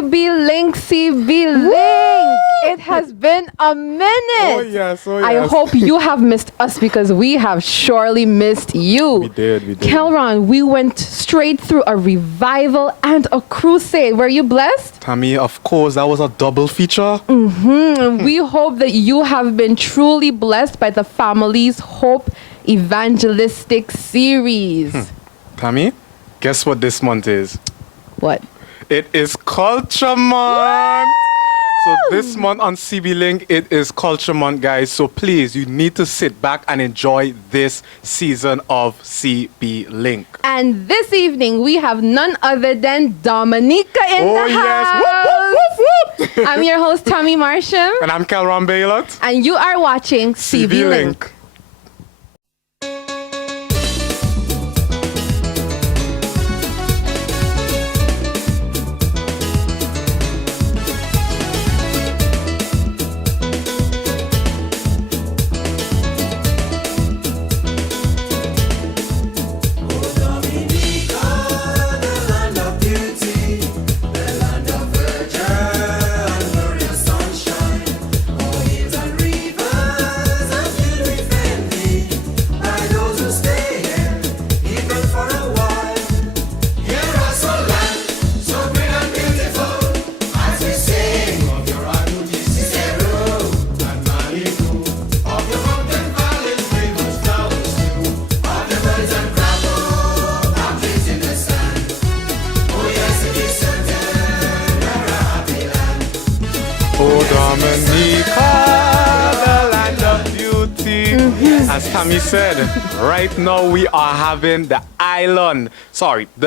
CBLink, CBLink. It has been a minute. Oh yes. I hope you have missed us because we have surely missed you. We did. Kelron, we went straight through a revival and a crusade. Were you blessed? Tammy, of course, that was a double feature. We hope that you have been truly blessed by the Family's Hope Evangelistic Series. Tammy, guess what this month is? What? It is Culture Month. So this month on CBLink, it is Culture Month, guys. So please, you need to sit back and enjoy this season of CBLink. And this evening, we have none other than Dominica in the house. Whoop, whoop, whoop. I'm your host, Tammy Marsham. And I'm Kelron Baylot. And you are watching CBLink. Dominica, the land of beauty. As Tammy said, right now we are having the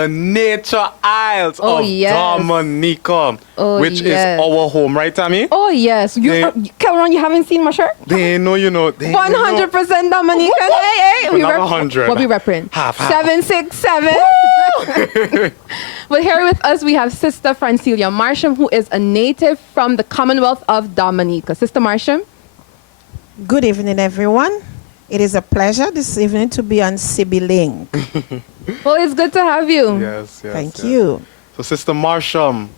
Nature Isles of Dominica, which is our home, right, Tammy? Oh, yes. Kelron, you haven't seen my shirt? They know, 100% Dominica. Hey. But not 100. What we represent? Half. 767. But here with us, we have Sister Francilia Marsham, who is a native from the Commonwealth of Dominica. Sister Marsham? Good evening, everyone. It is a pleasure this evening to be on CBLink. Well, it's good to have you. Yes. Thank you. So, Sister Marsham,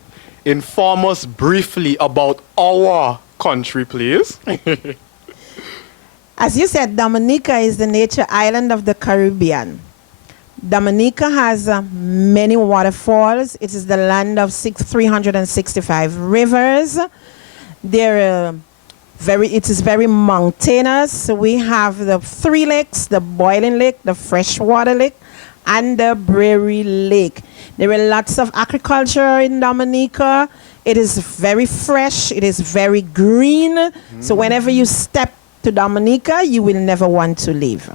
inform us briefly about our country, please. As you said, Dominica is the nature island of the Caribbean. Dominica has many waterfalls. It is the land of 365 rivers. It is very mountainous. We have the 3 lakes, the Boiling Lake, the Freshwater Lake, and the Brewery Lake. There are lots of agriculture in Dominica. It is very fresh. It is very green. So whenever you step to Dominica, you will never want to leave.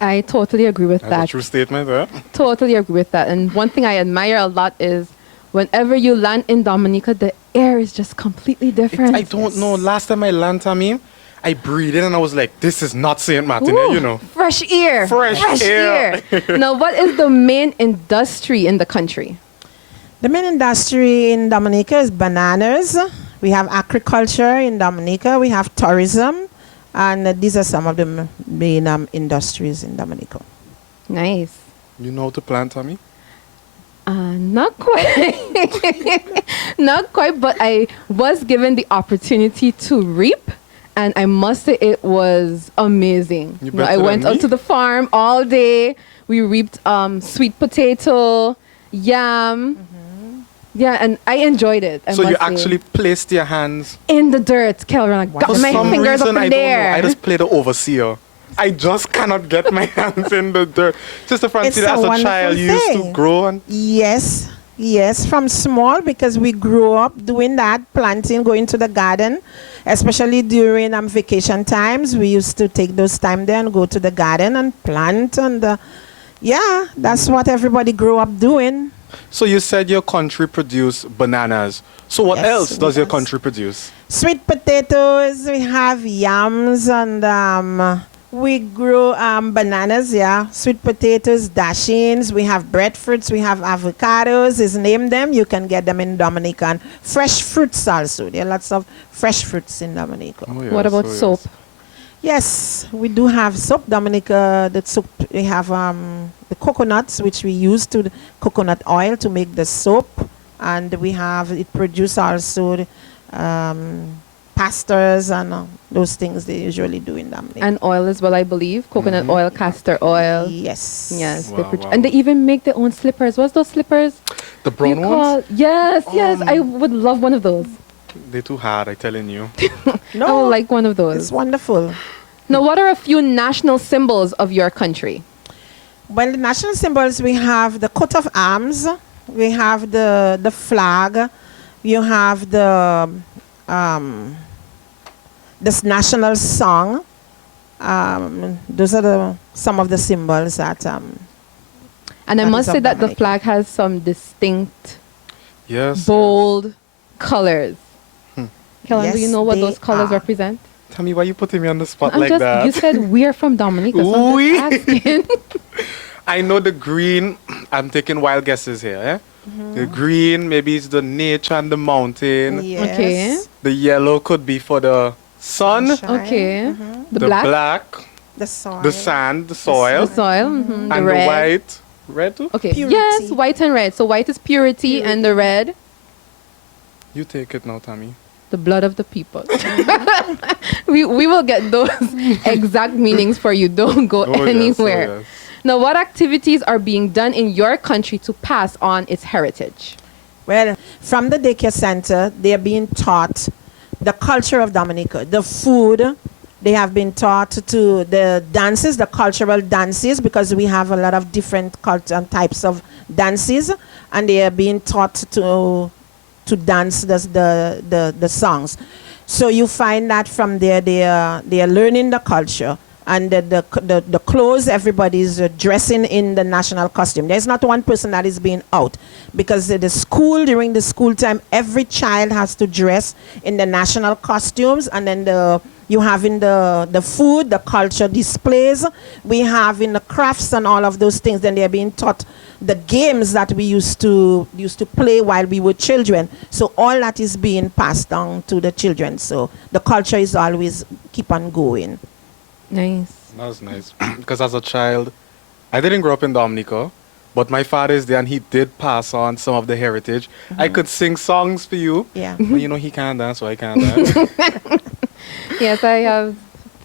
I totally agree with that. That's a true statement, huh? Totally agree with that. And one thing I admire a lot is whenever you land in Dominica, the air is just completely different. I don't know. Last time I landed, Tammy, I breathed in and I was like, this is not St. Martin, Fresh air. Fresh air. Now, what is the main industry in the country? The main industry in Dominica is bananas. We have agriculture in Dominica. We have tourism. And these are some of the main industries in Dominica. Nice. You know how to plant, Tammy? Not quite. Not quite, but I was given the opportunity to reap. And I must say it was amazing. I went out to the farm all day. We reaped sweet potato, yam. Yeah, and I enjoyed it. So you actually placed your hands in the dirt, Kelron. I got my fingers up in there. I just play the overseer. I just cannot get my hands in the dirt. Sister Francine, as a child, you used to grow? Yes, from small, because we grew up doing that, planting, going to the garden, especially during vacation times. We used to take those time there and go to the garden and plant. And that's what everybody grew up doing. So you said your country produce bananas. So what else does your country produce? Sweet potatoes, we have yams, and we grow bananas, sweet potatoes, dashings, we have breadfruits, we have avocados, name them. You can get them in Dominica. And fresh fruits also. There are lots of fresh fruits in Dominica. Oh, yes, what about soap? Yes, we do have soap, Dominica. The soap, we have the coconuts, which we use the coconut oil to make the soap. and it produce also pastors and those things they usually do in Dominica. And oil as well, I believe. Coconut oil, castor oil. Yes. Yes. Wow, wow. And they even make their own slippers. What's those slippers? The brown ones? Yes, yes. I would love one of those. They're too hard, I'm telling you. No, I would like one of those. it's wonderful. Now, what are a few national symbols of your country? Well, the national symbols, we have the coat of arms, we have the flag, you have this national song. Those are some of the symbols that. And I That must is say of that the Dominica. flag has some distinct, Yes. bold colors. Kellen, do you Yes, know what they those colors are. represent? Tell me, why you putting me on the spot I'm like just, that? you said we're from Dominica, so I'm Oui. just asking. I know the green. I'm taking wild guesses here. Eh? The green, maybe it's the nature and the mountain. Yes. Okay. The yellow could be for the sun. Sunshine. Okay. The The black, black, The soil. the sand, the soil, the soil, the and red. the white. Red too? Okay. Purity. Yes, white and red. So white is purity, and the red, You take it now, Tammy. the blood of the people. we will get those exact meanings for you. Don't go Oh, yes, anywhere. oh, yes. Now, what activities are being done in your country to pass on its heritage? Well, from the daycare center, they are being taught the culture of Dominica, the food. They have been taught to the dances, the cultural dances, because we have a lot of different types of dances, and they are being taught to dance the songs. So you find that from there they are learning the culture. And the clothes, everybody's dressing in the national costume. There's not one person that is being out, because the school, during the school time, every child has to dress in the national costumes. And then you have in the food, the culture displays. We have in the crafts and all of those things. Then they're being taught the games that we used to play while we were children. So all that is being passed on to the children. So the culture is always keep on going. Nice. That was nice. Because as a child, I didn't grow up in Dominica, but my father is there and he did pass on some of the heritage. I could sing songs for you. Yeah. But you know, he can't dance, so I can't dance. Yes, I have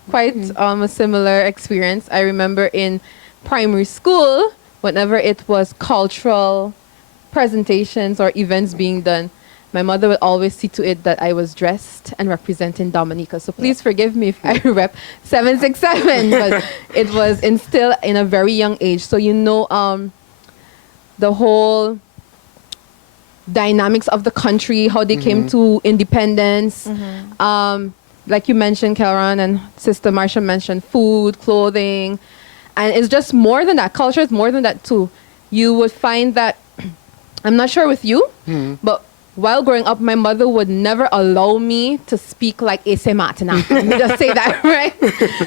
quite a similar experience. I remember in primary school, whenever it was cultural presentations or events being done, my mother would always see to it that I was dressed and representing Dominica. So please forgive me if I rep 767, but it was instilled in a very young age. So you know the whole dynamics of the country, how they came to independence. Like you mentioned, Kelron, and Sister Marsha mentioned food, clothing. And it's just more than that. Culture is more than that too. You would find that, I'm not sure with you, but while growing up, my mother would never allow me to speak like Ese Martina. Just say that, right?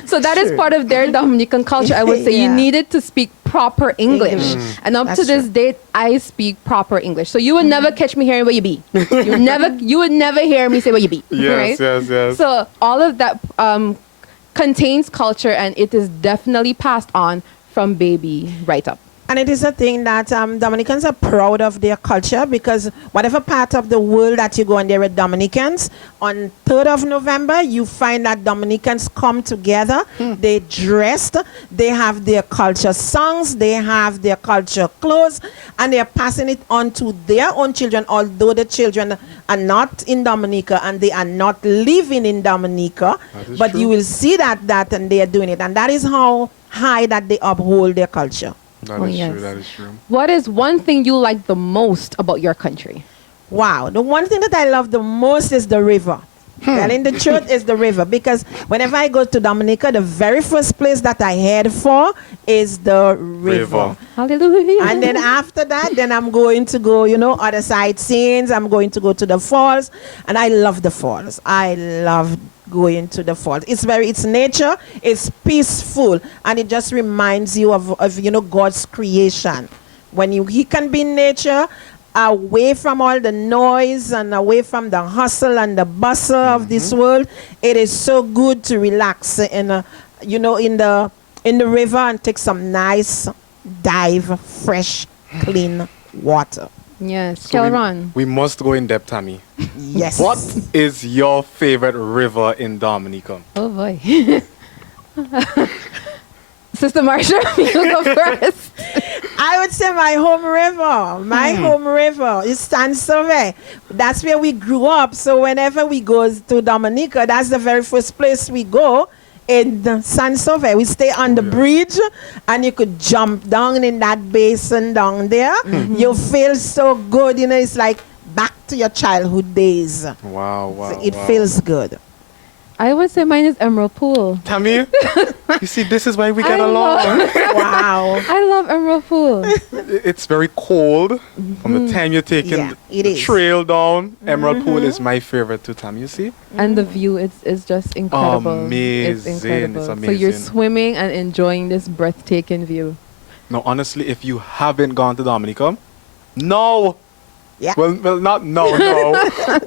So that is part of their Dominican culture. I would say you Yeah. needed to speak proper English. And up That's to this true. date, I speak proper English. So you would never catch me hearing where you be. You would never hear me say where you be. Yes, right? yes, yes. So all of that contains culture, and it is definitely passed on from baby right up. And it is a thing that Dominicans are proud of their culture, because whatever part of the world that you go and there are Dominicans, on 3rd of November, you find that Dominicans come together, they dressed, they have their culture songs, they have their culture clothes, and they're passing it on to their own children, although the children are not in Dominica and they are not living in Dominica. That is But true. you will see that and they are doing it. And that is how high that they uphold their culture. That Oh, is yes. true, that is true. What is one thing you like the most about your country? Wow. The one thing that I love the most is the river. Telling the truth is the river. Because whenever I go to Dominica, the very first place that I head for is the river. River. Hallelujah. And then after that, then I'm going to go, other sightseeings. I'm going to go to the falls. And I love the falls. I love going to the falls. It's nature, it's peaceful, and it just reminds you of God's creation. When he can be in nature, away from all the noise and away from the hustle and the bustle of this world, it is so good to relax in the river and take some nice dive, fresh, clean water. Yes. So Kelron. we must go in depth, Tammy. Yes. What is your favorite river in Dominica? Oh boy. Sister Marsha, you go first. I would say my home river. My home river is Sansove. That's where we grew up. So whenever we go to Dominica, that's the very first place we go in the Sansove. We stay on the bridge and you could jump down in that basin down there. You feel so good. You know, it's like back to your childhood days. Wow. So it feels good. I would say mine is Emerald Pool. Tammy, you see, this is why we get I along. Wow. I love Emerald Pool. It's very cold from the time you're taking Yeah, it the is. trail down. Emerald Pool is my favorite too, Tammy, you see? And the view is just incredible. It's Amazing. incredible. It's So you're amazing. swimming and enjoying this breathtaking view. No, honestly, if you haven't gone to Dominica, no. Yeah. Well, not no.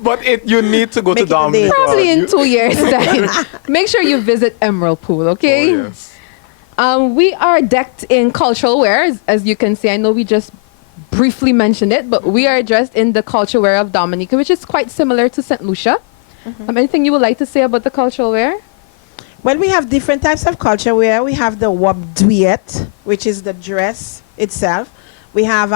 But you need to go Make to it a day. Dominica. Probably in You- 2 years' time. Make sure you visit Emerald Pool, okay? Oh, yes. We are decked in cultural wear, as you can see. I know we just briefly mentioned it, but we are dressed in the cultural wear of Dominica, which is quite similar to St. Lucia. Anything you would like to say about the cultural wear? Well, we have different types of culture wear. We have the wabduet, which is the dress itself. We have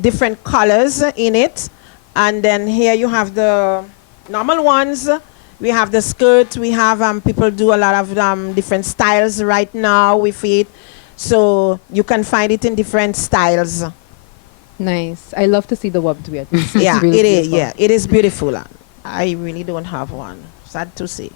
different colors in it. And then here you have the normal ones. We have the skirt. We have people do a lot of different styles right now with it. So you can find it in different styles. Nice. I love to see the web duet. It's Yeah, really it is. beautiful. Yeah, it is beautiful. I really don't have one. Sad to say.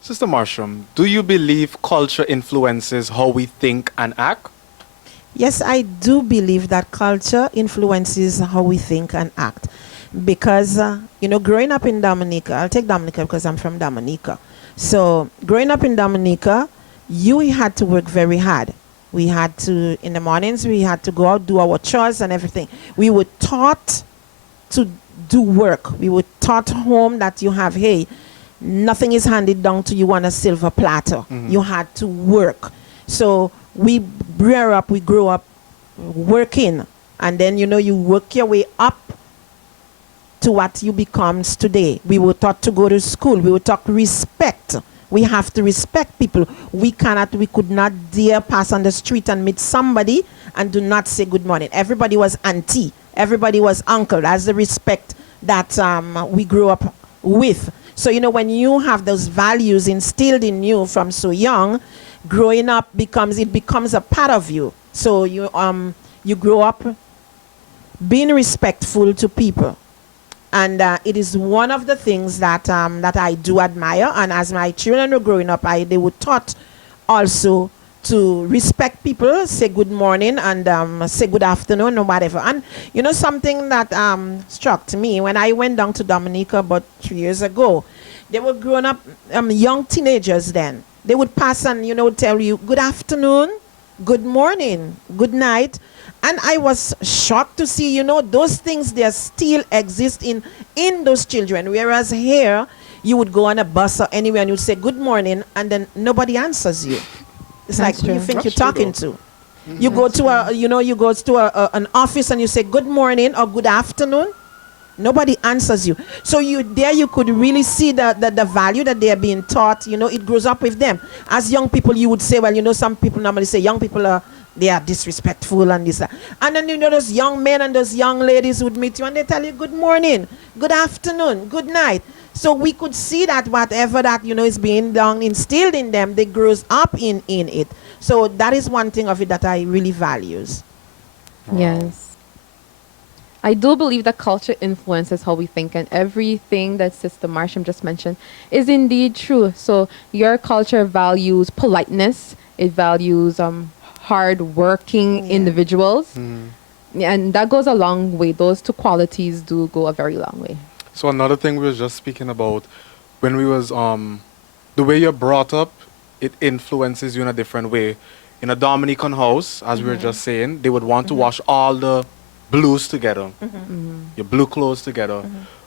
Sister Marsham, do you believe culture influences how we think and act? Yes, I do believe that culture influences how we think and act. Because, growing up in Dominica, I'll take Dominica because I'm from Dominica. So, growing up in Dominica, you had to work very hard. We had to, in the mornings, we had to go out, do our chores and everything. We were taught to do work. We were taught home that you have, hey, nothing is handed down to you on a silver platter. You had to work. So we grew up working. And then, you work your way up to what you becomes today. We were taught to go to school. We were taught respect. We have to respect people. We could not dare pass on the street and meet somebody and do not say good morning. Everybody was auntie. Everybody was uncle. That's the respect that we grew up with. So, when you have those values instilled in you from so young, growing up becomes a part of you. So you grow up being respectful to people. And it is one of the things that I do admire. And as my children were growing up, they were taught also to respect people, say good morning and say good afternoon or whatever. And something that struck me when I went down to Dominica about 3 years ago, they were grown up young teenagers then. They would pass and tell you good afternoon, good morning, good night. And I was shocked to see, those things, they still exist in those children. Whereas here, you would go on a bus or anywhere and you'd say good morning and then nobody answers you. It's That's like, who you true. think That's you're true, talking to? You go to an office and you say good morning or good afternoon. Nobody answers you. So you could really see the value that they are being taught. It grows up with them. As young people, you would say, well, some people normally say young people they are disrespectful and this. And then those young men and those young ladies would meet you and they tell you good morning, good afternoon, good night. So we could see that whatever that, is being done, instilled in them, they grows up in it. So that is one thing of it that I really values. Yes. I do believe that culture influences how we think, and everything that Sister Marsham just mentioned is indeed true. So your culture values politeness, it values hard-working individuals, and that goes a long way. Those two qualities do go a very long way. So another thing we were just speaking about, when we was the way you're brought up, it influences you in a different way. In a Dominican house, as we were just saying, they would want to wash all the blues together, your blue clothes together.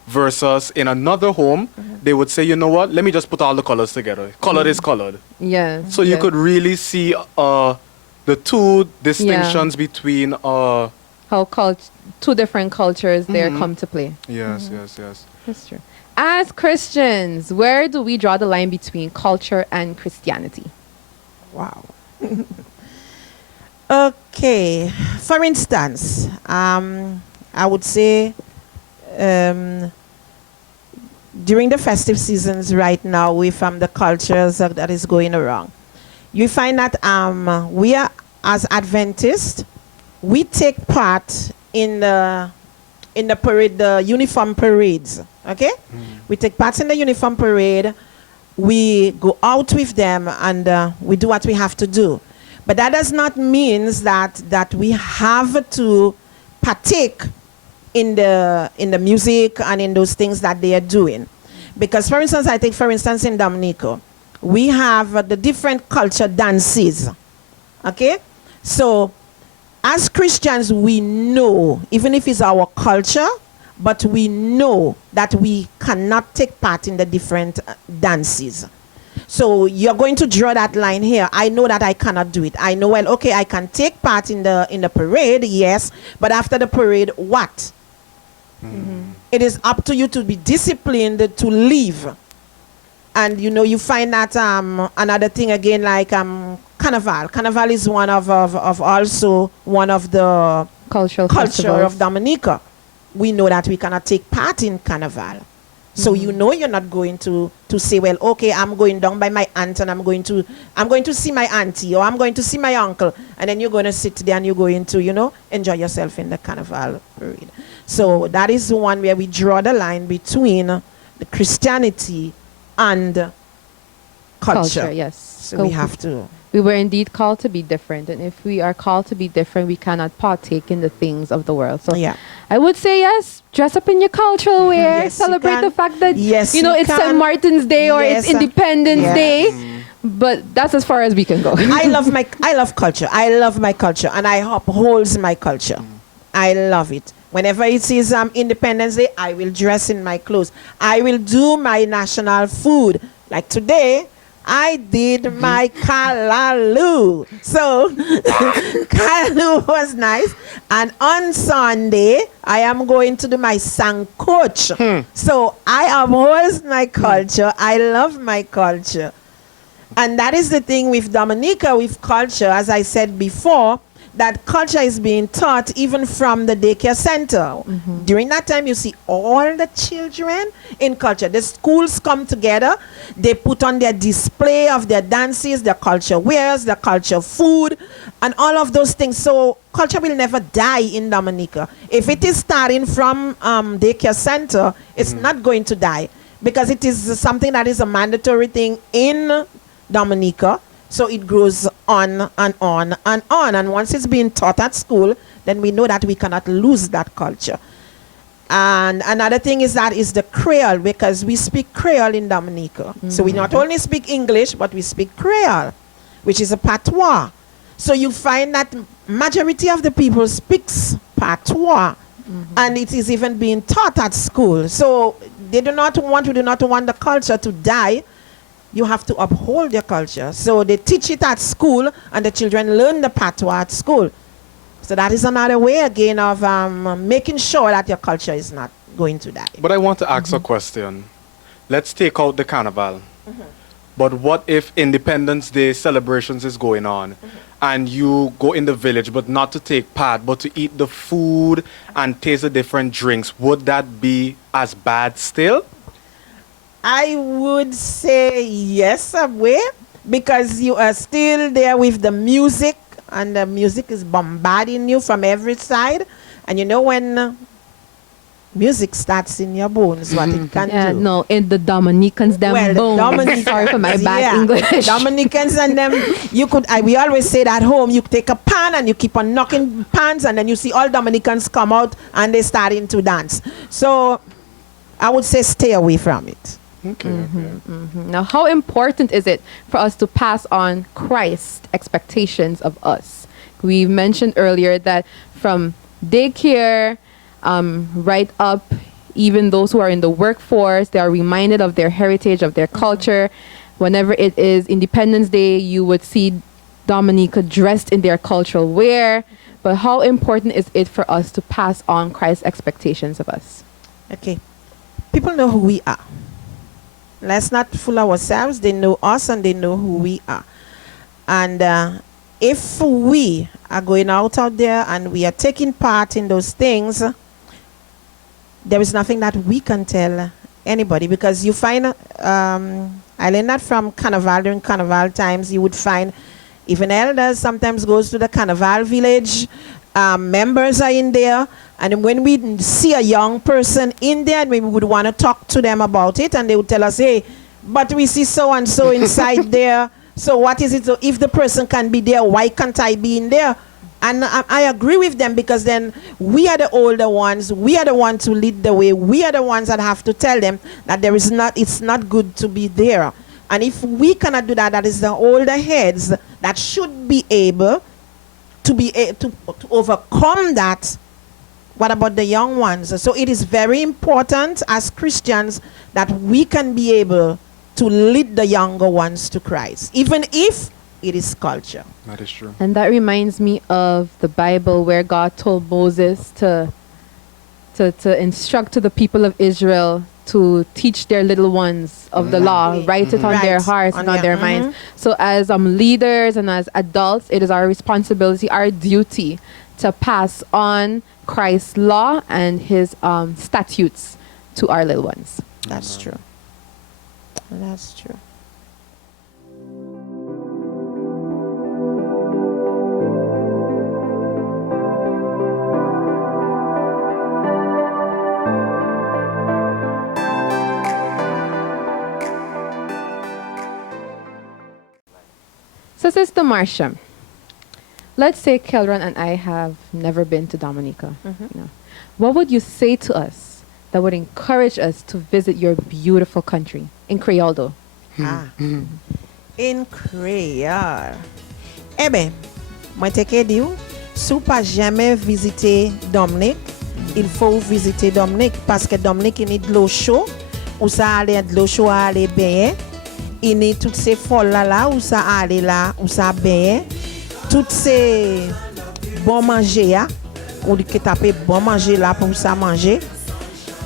Versus in another home, they would say, you know what, let me just put all the colors together. Colored is colored. Yes. So you yes. could really see the two distinctions between how two different cultures there come to play. yes, yes. That's true. As Christians, where do we draw the line between culture and Christianity? Wow. Okay. For instance, I would say during the festive seasons right now, with the cultures that is going around, you find that we are, as Adventists, we take part in the parade, the uniform parades. Okay, we take part in the uniform parade. We go out with them and we do what we have to do. But that does not mean that we have to partake in the music and in those things that they are doing. Because, for instance, I take, for instance, in Dominica, we have the different culture dances. Okay? So, as Christians, we know, even if it's our culture, but we know that we cannot take part in the different dances. So you're going to draw that line here. I know that I cannot do it. I know, well, okay, I can take part in the parade, yes, but after the parade, what? It is up to you to be disciplined to leave. And you find that another thing again, like Carnival. Carnival is one of also one of the Culture of Dominica. We know that we cannot take part in Carnival. So you're not going to say, well, okay, I'm going down by my aunt and I'm going to see my auntie, or I'm going to see my uncle, and then you're going to sit there and you're going to, enjoy yourself in the Carnival parade. So that is the one where we draw the line between the Christianity and culture. Yes. So we have to. We were indeed called to be different, and if we are called to be different, we cannot partake in the things of the world. So Yeah. I would say yes, dress up in your cultural wear, Yes, you celebrate can. the fact that Yes, you it's St. can. Martin's Day or Yes, it's Independence yeah. Day, but that's as far as we can go. I love culture. I love my culture, and I uphold my culture. I love it. Whenever it is Independence Day, I will dress in my clothes. I will do my national food. Like today, I did my kalaloo. So, kalaloo was nice. And on Sunday, I am going to do my sancoch. So, I uphold my culture. I love my culture. And that is the thing with Dominica, with culture, as I said before, that culture is being taught even from the daycare center. During that time, you see all the children in culture. The schools come together. They put on their display of their dances, their culture wears, their culture food, and all of those things. So culture will never die in Dominica. If it is starting from daycare center, it's not going to die, because it is something that is a mandatory thing in Dominica. So it grows on and on and on. And once it's being taught at school, then we know that we cannot lose that culture. And another thing is the Creole, because we speak Creole in Dominica. So we not only speak English, but we speak Creole, which is a patois. So you find that majority of the people speaks patois. And it is even being taught at school. So we do not want the culture to die. You have to uphold your culture. So they teach it at school, and the children learn the patois at school. So that is another way again of making sure that your culture is not going to die. But I want to ask a question. Let's take out the carnival. But what if Independence Day celebrations is going on, and you go in the village, but not to take part, but to eat the food and taste the different drinks? Would that be as bad still? I would say yes, way, because you are still there with the music, and the music is bombarding you from every side. And you know when music starts in your bones, what it can Yeah, do. no, in the Dominicans, them Well, the bones. Dominicans, Sorry for my bad yeah. English. Dominicans and them, you could. We always say that at home, you take a pan and you keep on knocking pans, and then you see all Dominicans come out and they starting to dance. So I would say stay away from it. Okay. Now, how important is it for us to pass on Christ's expectations of us? We mentioned earlier that from daycare right up, even those who are in the workforce, they are reminded of their heritage, of their culture. Whenever it is Independence Day, you would see Dominica dressed in their cultural wear. But how important is it for us to pass on Christ's expectations of us? Okay. People know who we are. Let's not fool ourselves. They know us and they know who we are. And if we are going out there and we are taking part in those things, there is nothing that we can tell anybody, because you find, I learned that from Carnival. During Carnival times, you would find even elders sometimes goes to the Carnival village. Members are in there, and when we see a young person in there, we would want to talk to them about it, and they would tell us, hey, but we see so and so inside there, so what is it? So if the person can be there, why can't I be in there? And I agree with them, because then we are the older ones, we are the ones to lead the way, we are the ones that have to tell them that it's not good to be there. And if we cannot do that, that is the older heads that should be able to overcome that. What about the young ones? So it is very important as Christians that we can be able to lead the younger ones to Christ, even if it is culture. That is true. And that reminds me of the Bible, where God told Moses to instruct to the people of Israel to teach their little ones of the law, write it on their hearts and on their minds. So as leaders and as adults, it is our responsibility, our duty, to pass on Christ's law and his statutes to our little ones. That's true. That's true. So, Sister Marcia, let's say Kelron and I have never been to Dominica. You know, what would you say to us that would encourage us to visit your beautiful country in Creole, though? In Creole. Eh bien, moi te ke di ou, si ou pas jamais visité Dominique, il faut visiter Dominique, parce que Dominique, il y a de l'eau chaude, ou ça aller de l'eau chaude aller baigner. Il y a toutes ces folles là, où ça aller là, où ça baigner. Toutes ces bons manger, ou qui taper bon manger là pour ça manger.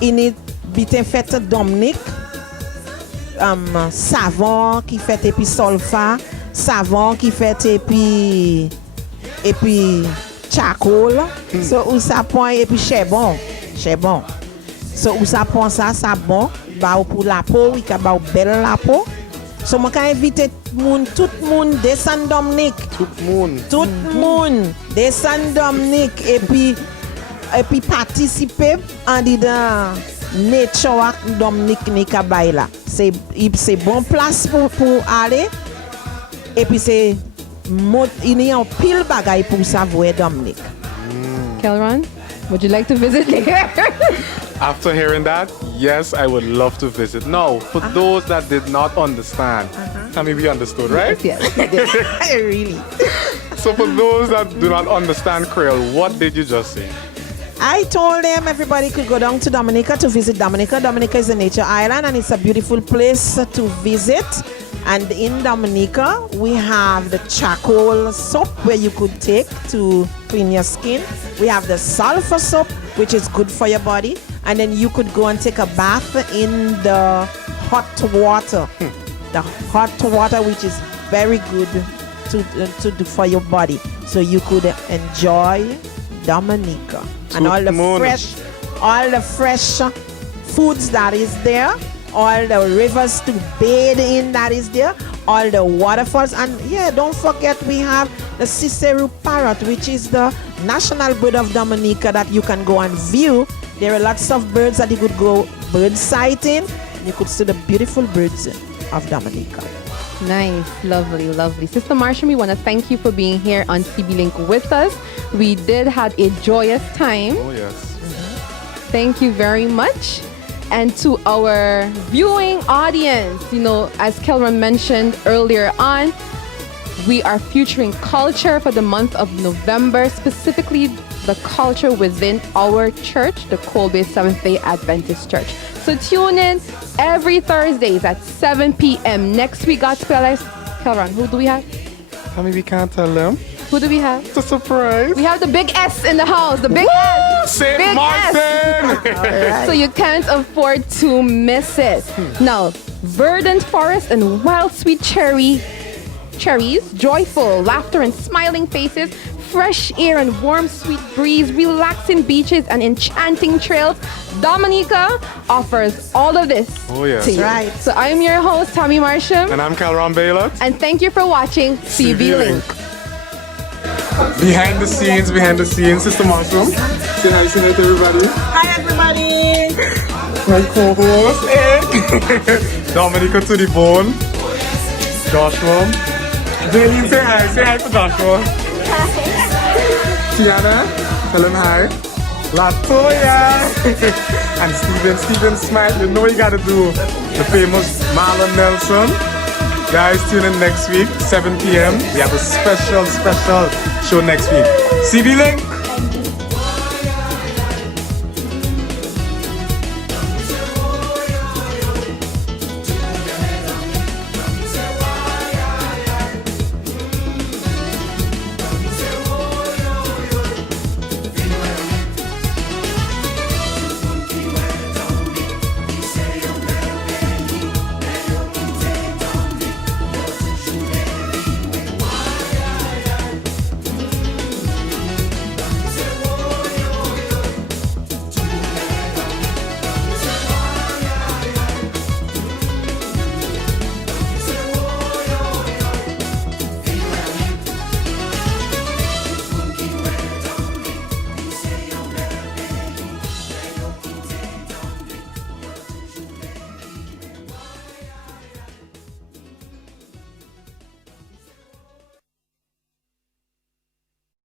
Il y a bien fait Dominique, savon qui fait et puis solfa, savon qui fait et puis charcoal. So où ça prend et puis charbon. So où ça prend ça bon, ba pour la peau, il ka ba belle la peau. So moi ka inviter tout monde descend Dominique. Tout monde descend Dominique et puis participer en dedans nature Dominique ni ka bay là. C'est bon place pour aller. Et puis c'est il y a un pile bagay pour savoir Dominique. Kelron, would you like to visit here? After hearing that, yes, I would love to visit. Now, for those that did not understand, Tammy, we understood, right? Yes. Really? So for those that do not understand Creole, what did you just say? I told them everybody could go down to Dominica to visit Dominica. Dominica is a nature island and it's a beautiful place to visit. And in Dominica, we have the charcoal soap where you could take to clean your skin. We have the sulfur soap, which is good for your body. And then you could go and take a bath in the hot water. The hot water, which is very good to do for your body. So you could enjoy Dominica. And all the fresh foods that is there, all the rivers to bathe in that is there, all the waterfalls. And yeah, don't forget we have the Cicero parrot, which is the national bird of Dominica that you can go and view. There are lots of birds that you could go bird sighting. You could see the beautiful birds of Dominica. Nice, lovely, lovely. Sister Marsha, we want to thank you for being here on CBLink with us. We did have a joyous time. Oh, yes. Thank you very much. And to our viewing audience, as Kelron mentioned earlier on, we are featuring culture for the month of November, specifically the culture within our church, the Colby Seventh-day Adventist Church. So tune in every Thursdays at 7 p.m. Next week, God's Palace. Kelron, who do we have? Tell me we can't tell them. Who do we have? It's a surprise. We have the big S in the house. The big S. St. Big Martin. So you can't afford to miss it. Now, verdant forest and wild sweet cherries, joyful laughter and smiling faces, fresh air and warm sweet breeze, relaxing beaches and enchanting trails. Dominica offers all of this Oh, yes. to you. Right. So I'm your host, Tammy Marsham, And I'm Calron Baylor. and thank you for watching CB Link. Behind the scenes, Sister Marsham. Say hi to everybody. Hi, everybody. My co-host, Dominica to the bone. Joshua. Jaylene, say hi. Say hi to Joshua. Tiana, tell him hi. Latoya. And Steven smile. You know what you gotta do. The famous Marlon Nelson. Guys, tune in next week, 7 p.m. We have a special show next week. CB Link.